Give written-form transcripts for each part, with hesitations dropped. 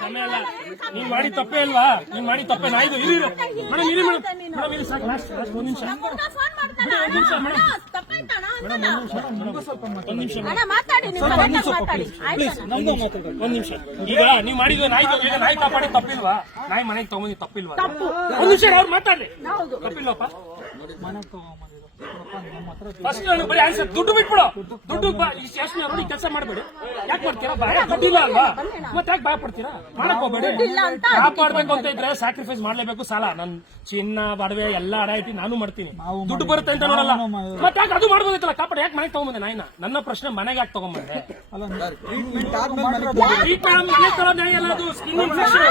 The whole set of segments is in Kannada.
ಸಮಯ ಅಲ್ಲ, ನೀವ್ ಮಾಡಿ ತಪ್ಪೇ ಅಲ್ವಾ? ನೀವ್ ಮಾಡಿ ತಪ್ಪೇ ನಾಯ್ದು ಇರಿ ಮೇಡಮ್, ಇರಿ ಮೇಡಮ್, ಮೇಡಮ್ ಇರಿ ಸಾಕು, ಲಾಸ್ಟ್ ಒಂದ್ ನಿಮಿಷ ಒಂದ್ ನಿಮಿಷ. ಈಗ ನೀವ್ ಮಾಡಿದ್ವಿ ನಾಯಿ ಕಾಪಾಡಿ ತಪ್ಪಿಲ್ವಾ? ನಾಯಿ ಮನೆಗೆ ತಗೊಂಡಿ ತಪ್ಪಿಲ್ವಾ? ಒಂದ್ ನಿಮಿಷ ಅವ್ರು ಮಾತಾಡ್ಲಿ, ತಪ್ಪಿಲ್ವಪ್ಪ? ಫಸ್ಟ್ ಬರೀ ಆನ್ಸರ್ ದುಡ್ಡು ಬಿಟ್ಬಿಡು. ದುಡ್ಡು ಈ ಸ್ಟೇಷನ್ ನೋಡಿ ಕೆಲಸ ಮಾಡಬೇಡಿ. ಯಾಕೆ ಮಾಡ್ತೀರಾ? ದುಡ್ಡು ಇಲ್ಲ ಅಲ್ವಾ? ಮತ್ತೆ ಯಾಕೆ ಭಯ ಪಡ್ತೀರಾ? ಮಾಡಕ್ ಹೋಗ್ಬೇಡಿ. ಕಾಪಾಡ್ಬೇಕು ಅಂತ ಇದ್ರೆ ಸ್ಯಾಕ್ರಿಫೈಸ್ ಮಾಡ್ಲೇಬೇಕು. ಸಾಲ ನನ್ ಚಿನ್ನ ಬಡವೆ ಎಲ್ಲ ಅಡ ಐತಿ, ನಾನು ಮಾಡ್ತೀನಿ. ದುಡ್ಡು ಬರುತ್ತೆ ಅಂತ ನೋಡಲ್ಲ. ಮತ್ತೆ ಯಾಕೆ ಅದು ಮಾಡ್ಬೋದಿತ್ತಲ್ಲ? ಕಾಪಾಡಿ ಯಾಕೆ ಮನೆಗೆ ತಗೊಂಬಂದೆ ನಾಯಿನ? ನನ್ನ ಪ್ರಶ್ನೆ, ಮನೆಗೆ ಯಾಕೆ ತಗೊಂಬಂದೆ? ಮನೆ ತರ ನ್ಯಾಯ ಎಲ್ಲ ಅದು ಸ್ಕಿನ್ ಇನ್ಫೆಕ್ಷನ್.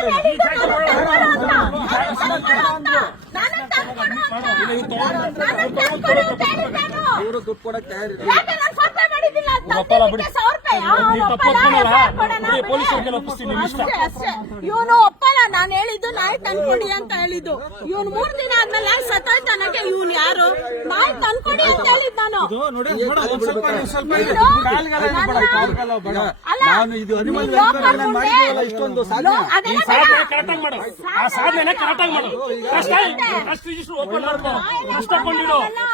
ಇವರು ದುಡ್ಡು ಕೊಡಕ್ ತಯಾರಿಲ್ಲ. ಇವನು ಒಪ್ಪಲ್ಲ. ನಾನು ಹೇಳಿದ್ದು ನಾಯಿ ತಂದ್ಕೊಡಿ ಅಂತ ಹೇಳಿದ್ದು. ಇವನು 3 ದಿನ ಆದ್ಮೇಲೆ ನಾಯಿ ಸತ್ತೋಯ್ತು. ನನಗೆ ಇವನು ಯಾರು? ನಾಯಿ ತಂದ್ಕೊಡಿ ಅಂತ ಹೇಳಿದ್ ನಾನು. ಇಷ್ಟೊಂದು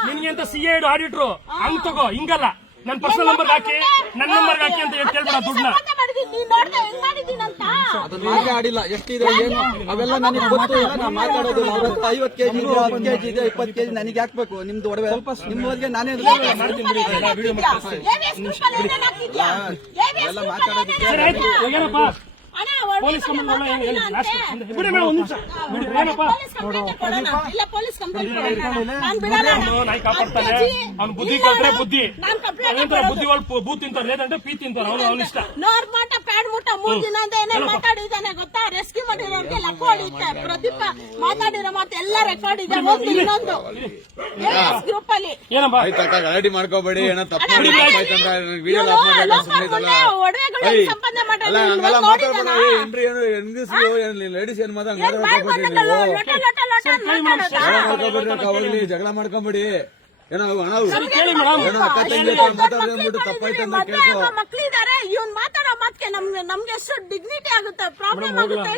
ನಿನ್ಗೆ ಅಂತ CA ಆಡಿಟ್ರು ಹಂಗ್ ತಗೋ, ಹಿಂಗಲ್ಲ. ನನ್ ಪರ್ಸನಲ್ ನಂಬರ್ ಹಾಕಿ, ನನ್ನ ನಂಬರ್ ಹಾಕಿ ಅಂತ ಕೇಳ್ಬೇಡ ದುಡ್ಡನ್ನ. ಅದನ್ನ ಆಡಿಲ್ಲ. ಎಷ್ಟಿದೆ ಏನು ಅವೆಲ್ಲ ನನಗೆ ಗೊತ್ತು. ನಾ ಮಾತಾಡೋದು 50 ಕೆಜಿ ಇದೆ, 10 ಕೆಜಿ ಇದೆ, 20 ಕೆಜಿ ನನಗೆ ಹಾಕ್ಬೇಕು. ನಿಮ್ದು ಒಡವೆ ನಿಮ್ಮವರಿಗೆ ನಾನೇ ಮಾಡ್ತೀನಿ ಬಿಡಿ. ಎಲ್ಲ ಮಾತಾಡೋದಕ್ಕೆ ಪೊಲೀಸ್ ನಾಯಿ ಕಾಪಾಡ್ತಾನೆ. ಅವ್ನು ಬುದ್ಧಿ ಕಲ್ತ್ರೆ ಬುದ್ಧಿ ಬೂತ್ ತಿಂತಾರೆ, లేదంటే ಪೀ ತಿಂತಾರೆ. ಅವ್ನು ಇಷ್ಟ. 3 ದಿನದಿಂದ ಏನೇನು ಮಾತಾಡಿದ್ದಾನೆ ಗೊತ್ತಾ? ರೆಸ್ಕ್ಯೂ ಮಾಡಿರೋರಿಗೆ ಲಕ್ಕು ಹೊಡಿಯುತ್ತೆ. ಪ್ರದೀಪ ಮಾತಾಡಿರೋ ಮಾತು ಎಲ್ಲ ರೆಕಾರ್ಡ್ ಇದೆ. ಇನ್ನೊಂದು ಗ್ರೂಪ್ ಅಲ್ಲಿ ಗಲಾಟೆ ಮಾಡ್ಕೋಬೇಡಿ. ಏನೋ ತಪ್ಪು ಒಡವೆಗಳು ಸಂಪಾದನೆ ಮಾಡಿ ಲೇಡೀಸ್ ಏನ್ ಜಗಳ ಮಾಡ್ಕೊಂಬೇಡಿ. ಏನೋ ಅಕ್ಕ ತಂಗಿ ಮಾತಾಡ್ಬಿಟ್ಟು ತಪ್ಪಾಯ್ತು ಅಂತ ಕೇಳ್ಕೊ. ಮಕ್ಳಿದಾರೆ. ಇವ್ನ್ ಮಾತಾಡೋ ಮಾತ್ಗೆ ನಮ್ಗೆ ಎಷ್ಟು ಡಿಗ್ನಿಟಿ ಆಗುತ್ತೆ, ಪ್ರಾಬ್ಲಮ್ ಆಗುತ್ತೆ.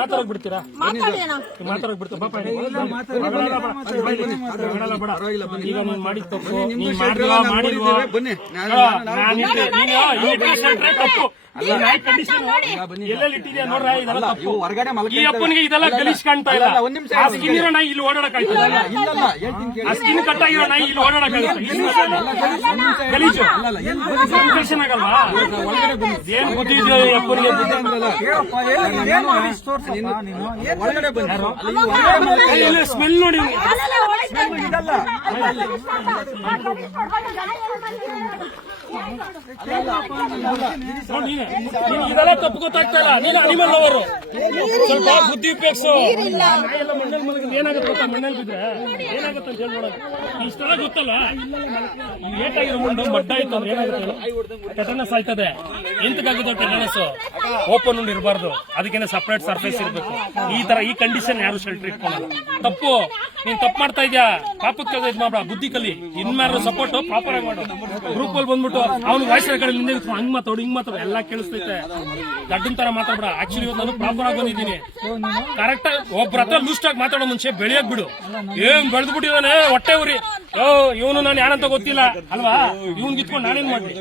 ಮಾತಾಡಕ್ ಬಿಡ್ತೀರಾ? ಮಾತಾಡಕ್ ಬಿಡ್ತೀರಾ? ಈಗ ನೀನ್ ಮಾಡಿದ ತಪ್ಪು, ನೀನ್ ಮಾಡಿಲ್ವಾ ತಪ್ಪು. ಎಲ್ಲೆಲ್ಲಿ ಇಟ್ಟಿದ್ಯಾ ನೋಡ್ರ, ಇದೆಲ್ಲ ತಪ್ಪು. ಈ ಅಪ್ಪನಿಗೆ ಇದೆಲ್ಲ ಗಲೀಜ್ ಕಾಣ್ತಾ ಇಲ್ಲ. ಆ ಸ್ಕಿನ್ ಇರೋ ನಾಯಿ ಇಲ್ಲಿ ಓಡಾಡಕ್ ಆಯ್ತಲ್ಲ? ಆ ಸ್ಕಿನ್ ಕಟ್ ಆಗಿರೋ ನಾಯಿ ಇಲ್ಲಿ ಓಡಾಡಕ್ ಆಗುತ್ತೆ? ಗಲೀಜು ಇನ್ಫೆಕ್ಷನ್ ಆಗಲ್ವಾ? ಏನ್ ಬುದ್ಧಿ ಇದೆ ಅಪ್ಪನಿಗೆ? ಸ್ಮೆಲ್ ನೋಡಿ. ಇದೆಲ್ಲ ತಪ್ಪು ಗೊತ್ತಾಗ್ತಾ ಇಲ್ಲ. ನೀನು ಅನಿಮಲ್ ಅವರು ಸ್ವಲ್ಪ ಬುದ್ಧಿ ಉಪಯೋಗಿಸು. ಏನಾಗುತ್ತೆ ಗೊತ್ತಾ? ಮಣ್ಣಲ್ಲಿ ಬಿದ್ರೆ ಏನಾಗುತ್ತೆ ಅಂತ ಹೇಳ್ಬೋಡ. ಇಷ್ಟೆಲ್ಲ ಗೊತ್ತಲ್ಲ. ಏಟಾಗಿರೋ ಮುಂದೆ ಮಡ್ಡ ಇತ್ತು ಅಂದ್ರೆ ಏನಾಗುತ್ತೆ? ಟೆಟನಸ್ ಆಯ್ತದೆ. ಎಂತಕ್ಕಾಗುತ್ತೆ ಟೆಟನಸ್? ಓಪನ್ ಉಂಡ್ ಇರಬಾರ್ದು. ಅದಕ್ಕೇನೆ ಸಪರೇಟ್ ಸರ್ಫೇಸ್ ಇರಬೇಕು. ಈ ಕಂಡೀಷನ್ ಯಾರು ಶೆಲ್ಟರ್ ಇಟ್ಕೊಳ್ಳಲ್ಲ. ತಪ್ಪು. ನೀನ್ ತಪ್ಪು ಮಾಡ್ತಾ ಇದ್ಯಾ. ಪಾಪಕ್ಕೆ ಇದ್ ಮಾಡ್ಬೇಡ, ಬುದ್ಧಿ ಕಲಿ. ಇನ್ಮ್ಯಾರು ಸಪೋರ್ಟ್ ಪ್ರಾಪರ್ ಆಗಿ ಮಾಡು. ಗ್ರೂಪ್ ಅಲ್ಲಿ ಬಂದ್ಬಿಟ್ಟು ಅವ್ನು ವಾಯ್ಸ್ ರೆಕಾರ್ಡ್ ಹಿಂದೆ ಹಂಗ್ ಮಾತಾಡು, ಹಿಂಗ್ ಮಾತಾಡು, ಎಲ್ಲ ಕೇಳಿಸ್ತೈತೆ. ದಡ್ಡನ್ ತರ ಮಾತಾಡ್ಬೇಡ. ಆಕ್ಚುಲಿ ನಾನು ಪ್ರಾಪರ್ ಆಗಿ ಬಂದಿದ್ದೀನಿ. ಕರೆಕ್ಟ್ ಆಗಿ ಒಬ್ಬರ ಹತ್ರ ಲೂಸ್ಟ್ ಆಗಿ ಮಾತಾಡೋ ಮುಂಚೆ ಬೆಳೆಯಕ್ ಬಿಡು. ಏನ್ ಬೆಳೆದು ಬಿಟ್ಟಿದಾನೆ ಹೊಟ್ಟೆ ಉರಿ. ಇವನು ನಾನು ಯಾರಂತ ಗೊತ್ತಿಲ್ಲ ಅಲ್ವಾ? ಇವನ್ ಗಿತ್ಕೊಂಡು ನಾನೇನ್ ಮಾಡ್ಲಿ?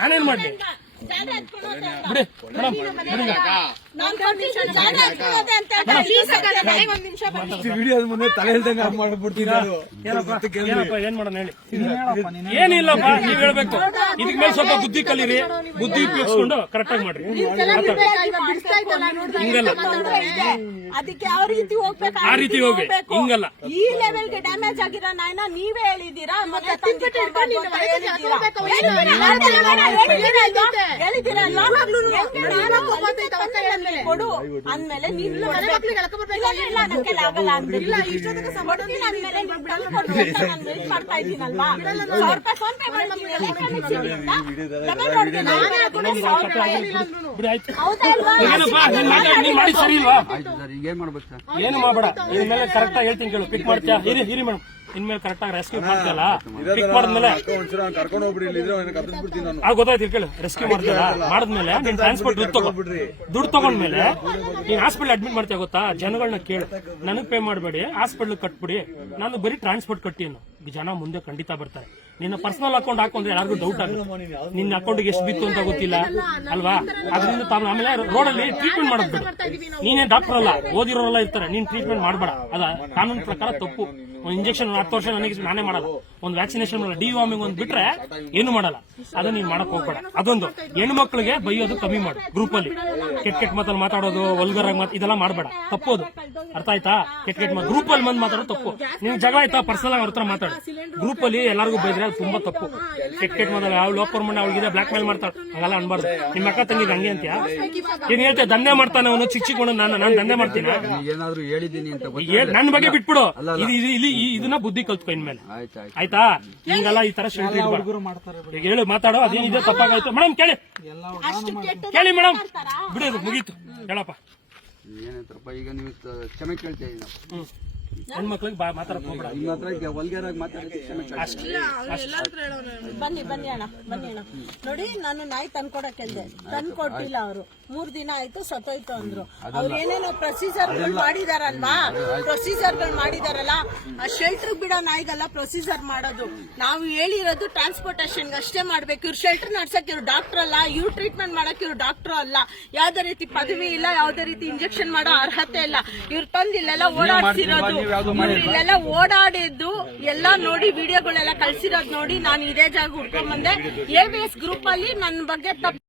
ನಾನೇನ್ ಮಾಡ್ಲಿ? ಬಿಡಿ ವಿಡಿಯೋ ಮುಂದೆ ತಲೆ ಹೇಳ್ದಂಗ ಮಾಡ್ಬಿಡ್ತೀನಿ. ಏನ್ ಮಾಡೋಣ ಹೇಳಿ? ಏನಿಲ್ಲಪ್ಪ, ನೀವ್ ಹೇಳ್ಬೇಕು. ಇದಕ್ ಮೇಲೆ ಸ್ವಲ್ಪ ಬುದ್ಧಿ ಕಲೀರಿ. ಬುದ್ಧಿ ಉಪಯೋಗಿಸ್ಕೊಂಡು ಕರೆಕ್ಟ್ ಆಗಿ ಮಾಡ್ರಿ. ಹಿಂಗಲ್ಲ, ಅದಕ್ಕೆ ಯಾವ ರೀತಿ ಹೋಗ್ಬೇಕು ಆ ರೀತಿ ಹೋಗಿ. ಹಿಂಗಲ್ಲ. ಈ ಲೆವೆಲ್ಗೆ ಡ್ಯಾಮೇಜ್ ಆಗಿರೋ ನಾಯಿನ ನೀವೇ ಹೇಳಿದೀರಾ. ಮತ್ತೆ ಕೊಡು ಅಂದ್ಮೇಲೆ ಮಾಡ್ತಾ ಇದ್ದೀನಲ್ವಾ? ಏನು ಮಾಡ್ಬೇಡ. ಇನ್ ಮೇಲೆ ಕರೆಕ್ಟ್ ಆಗಿ ಹೇಳ್ತೀನಿ ಕೇಳು. ಪಿಕ್ ಮಾಡ್ತೀಯಾ? ಹಿರಿ ಮೇಡಮ್ ಇನ್ಮೇಲೆ ಕರೆಕ್ಟ್ ಆಗಿ ರೆಸ್ಕ್ಯೂ ಮಾಡ್ತಿಲ್ಲ ಪಿಕ್ ಮಾಡಿದ್ಮೇಲೆ ಒಂದ್ಸಲ ಕರ್ಕೊಂಡು ಹೋಗ್ಬಿಡಿ, ಇಲ್ಲಿದ್ರೆ ಅವ್ನಿಗೆ ಕತ್ತರಿಸ್ಬಿಡ್ತೀನಿ ನಾನು. ಗೊತ್ತಾಯ್ತು ಕೇಳು, ರೆಸ್ಕ್ಯೂ ಮಾಡ್ತಿಲ್ಲ ಮಾಡಿದ್ಮೇಲೆ ನೀನ್ ಟ್ರಾನ್ಸ್ಪೋರ್ಟ್ ದುಡ್ಡು ತಗೊಂಡ್ಮೇಲೆ ನೀನ್ ಹಾಸ್ಪಿಟಲ್ ಅಡ್ಮಿಟ್ ಮಾಡ್ತೀಯ ಗೊತ್ತಾ, ಜನಗಳನ್ನ ಕೇಳು, ನನಗ್ ಪೇ ಮಾಡಬೇಡಿ, ಹಾಸ್ಪಿಟಲ್ ಕಟ್ಬಿಡಿ, ನಾನು ಬರೀ ಟ್ರಾನ್ಸ್ಪೋರ್ಟ್ ಕಟ್ಟಿ ಅನ್ನೋ ಜನ ಮುಂದೆ ಖಂಡಿತ ಬರ್ತಾರೆ. ನಿನ್ನ ಪರ್ಸನಲ್ ಅಕೌಂಟ್ ಹಾಕೊಂಡ್ರೆ ಯಾರಿಗೂ ಡೌಟ್ ಆಗುತ್ತೆ, ನಿನ್ನ ಅಕೌಂಟ್ಗೆ ಎಷ್ಟು ಬಿತ್ತು ಅಂತ ಗೊತ್ತಿಲ್ಲ ಅಲ್ವಾ, ಅದರಿಂದ ತಾವು ಆಮೇಲೆ ರೋಡಲ್ಲಿ ಟ್ರೀಟ್ಮೆಂಟ್ ಮಾಡೋದು. ನೀನೇ ಡಾಕ್ಟರ್ ಅಲ್ಲ, ಓದಿರೋರೆಲ್ಲ ಇರ್ತಾರೆ, ನೀನ್ ಟ್ರೀಟ್ಮೆಂಟ್ ಮಾಡಬೇಡ, ಅದ ಕಾನೂನು ಪ್ರಕಾರ ತಪ್ಪು. ಒಂದು ಇಂಜೆಕ್ಷನ್ 10 ವರ್ಷ ನನಗೆ ನಾನೇ ಮಾಡಲ್ಲ, ಒಂದು ವ್ಯಾಕ್ಸಿನೇಷನ್ ಮಾಡಲ್ಲ, ಡಿವಾರ್ಮಿಂಗ್ ಒಂದು ಬಿಟ್ರೆ ಏನು ಮಾಡಲ್ಲ, ಅದನ್ನ ನೀನ್ ಮಾಡಕ್ ಹೋಗ್ಬೇಡ. ಅದೊಂದು ಹೆಣ್ಣು ಮಕ್ಕಳಿಗೆ ಬೈಯೋದು ಕಮ್ಮಿ ಮಾಡು, ಗ್ರೂಪ್ ಅಲ್ಲಿ ಕೆಟ್ಟ ಮಾತಲ್ಲಿ ಮಾತಾಡೋದು, ವಲ್ಗರ್ ಆಗಿ ಇದೆಲ್ಲ ಮಾಡಬೇಡ, ತಪ್ಪೋದು. ಅರ್ಥ ಆಯ್ತಾ? ಕೆಟ್ಟ ಗ್ರೂಪ್ ಅಲ್ಲಿ ಬಂದ್ ಮಾತಾಡೋದು ತಪ್ಪು. ನೀವು ಜಗಳ ಆಯ್ತಾ ಪರ್ಸನಲ್ ಆಗಿ ಅವ್ರ ಹತ್ರ ಮಾತಾಡು, ಗ್ರೂಪ್ ಅಲ್ಲಿ ಎಲ್ಲರಿಗೂ ಬೈದ್ರೆ ಅದು ತುಂಬಾ ತಪ್ಪು. ಕೆಟ್ಟ ಮಾತಾಡ ಅವ್ಳು ಲೋಪರ್ ಮನೆ ಅವಳಿಗೆ ಬ್ಲಾಕ್ ಮೇಲ್ ಮಾಡ್ತಾಳೆ, ಹಂಗಲ್ಲ ಅನ್ಬಾರ್ದು. ನಿಮ್ಮ ಅಕ್ಕ ತಂಗಿಗೆ ಹಂಗೆ ಅಂತ್ಯಾ? ಏನ್ ಹೇಳ್ತೆ, ದಂಧೆ ಮಾಡ್ತಾನೆ ಅವನು, ಚಿಕ್ಕ ನಾನು ದಂಧೆ ಮಾಡ್ತೀನಿ, ಏನಾದ್ರು ಹೇಳಿದೀನಿ ಅಂತ ನನ್ನ ಬಗ್ಗೆ ಬಿಟ್ಬಿಡು. ಇದನ್ನ ಬುದ್ಧಿ ಕಲ್ತ್ಕೊ ಇನ್ಮೇಲೆ, ಆಯ್ತಾ? ಹಿಂಗಲ್ಲ ಈ ತರ ಈಗ ಹೇಳು, ಮಾತಾಡೋ, ಅದೇನಿದೆ ತಪ್ಪಾಗಾಯ್ತು ಮೇಡಮ್, ಕೇಳಿ ಕೇಳಿ ಮೇಡಮ್, ಬಿಡೋದು ಮುಗೀತು, ಹೇಳಪ್ಪ. ಏನಂತಾರಪ್ಪ, ಈಗ ನೀವು ಕ್ಷಮೆ ಕೇಳ್ತಾ ಇದ್ದೀನಿ. ಹೆಣ್ಮಕ್ಳಿಗೆ ಮಾತಾಡಕ್ ಹೋಗ್ಬೇಡ, ನಿಮ್ಮ ಹತ್ರ ವಲ್ಗರ್ ಆಗಿ ಮಾತಾಡಿದ್ರೆ ಕ್ಷಮೆ ಬನ್ನಿ ಅಣ್ಣ, ಬನ್ನಿ ಅಣ್ಣ. ನೋಡಿ, ನಾನು ನಾಯಿ ತಂದ್ಕೊಡಕ್ ಹೇಳ್ದೆ, ತಂದ್ಕೊಟ್ಟಿಲ್ಲ ಅವರು. 3 ದಿನ ಆಯ್ತು, ಸತ್ತೋಯ್ತು ಅಂದ್ರು. ಅವ್ರು ಏನೇನೋ ಪ್ರೊಸೀಜರ್ಗಳು ಮಾಡಿದಾರಲ್ವಾ, ಪ್ರೊಸೀಜರ್ಗಳು ಮಾಡಿದಾರಲ್ಲ, ಆ ಶೆಲ್ಟರ್ ಬಿಡೋ ನಾಯಿಗೆಲ್ಲ ಪ್ರೊಸೀಜರ್ ಮಾಡೋದು. ನಾವು ಹೇಳಿರೋದು ಟ್ರಾನ್ಸ್ಪೋರ್ಟೇಷನ್ ಅಷ್ಟೇ ಮಾಡ್ಬೇಕು. ಇವ್ರು ಶೆಲ್ಟರ್ ನಡ್ಸಕ್ ಇವ್ರು ಡಾಕ್ಟರ್ ಅಲ್ಲ, ಇವ್ರು ಟ್ರೀಟ್ಮೆಂಟ್ ಮಾಡಕ್ ಇವ್ರು ಡಾಕ್ಟರ್ ಅಲ್ಲ, ಯಾವ್ದೇ ರೀತಿ ಪದವಿ ಇಲ್ಲ, ಯಾವ್ದೇ ರೀತಿ ಇಂಜೆಕ್ಷನ್ ಮಾಡೋ ಅರ್ಹತೆ ಇಲ್ಲ. ಇವ್ರು ತಂದು ಇಲ್ಲೆಲ್ಲ ಓಡಾಡ್ಸಿರೋದು, ಇಲ್ಲೆಲ್ಲ ಓಡಾಡಿದ್ದು ಎಲ್ಲ ನೋಡಿ, ವಿಡಿಯೋಗಳೆಲ್ಲ ಕಳ್ಸಿರೋದು ನೋಡಿ ನಾನು ಇದೇ ಜಾಗ ಹುಡ್ಕೊಂಡ್ ಬಂದೆ. AVS ಗ್ರೂಪ್ ಅಲ್ಲಿ ನನ್ನ ಬಗ್ಗೆ ತಪ್ಪು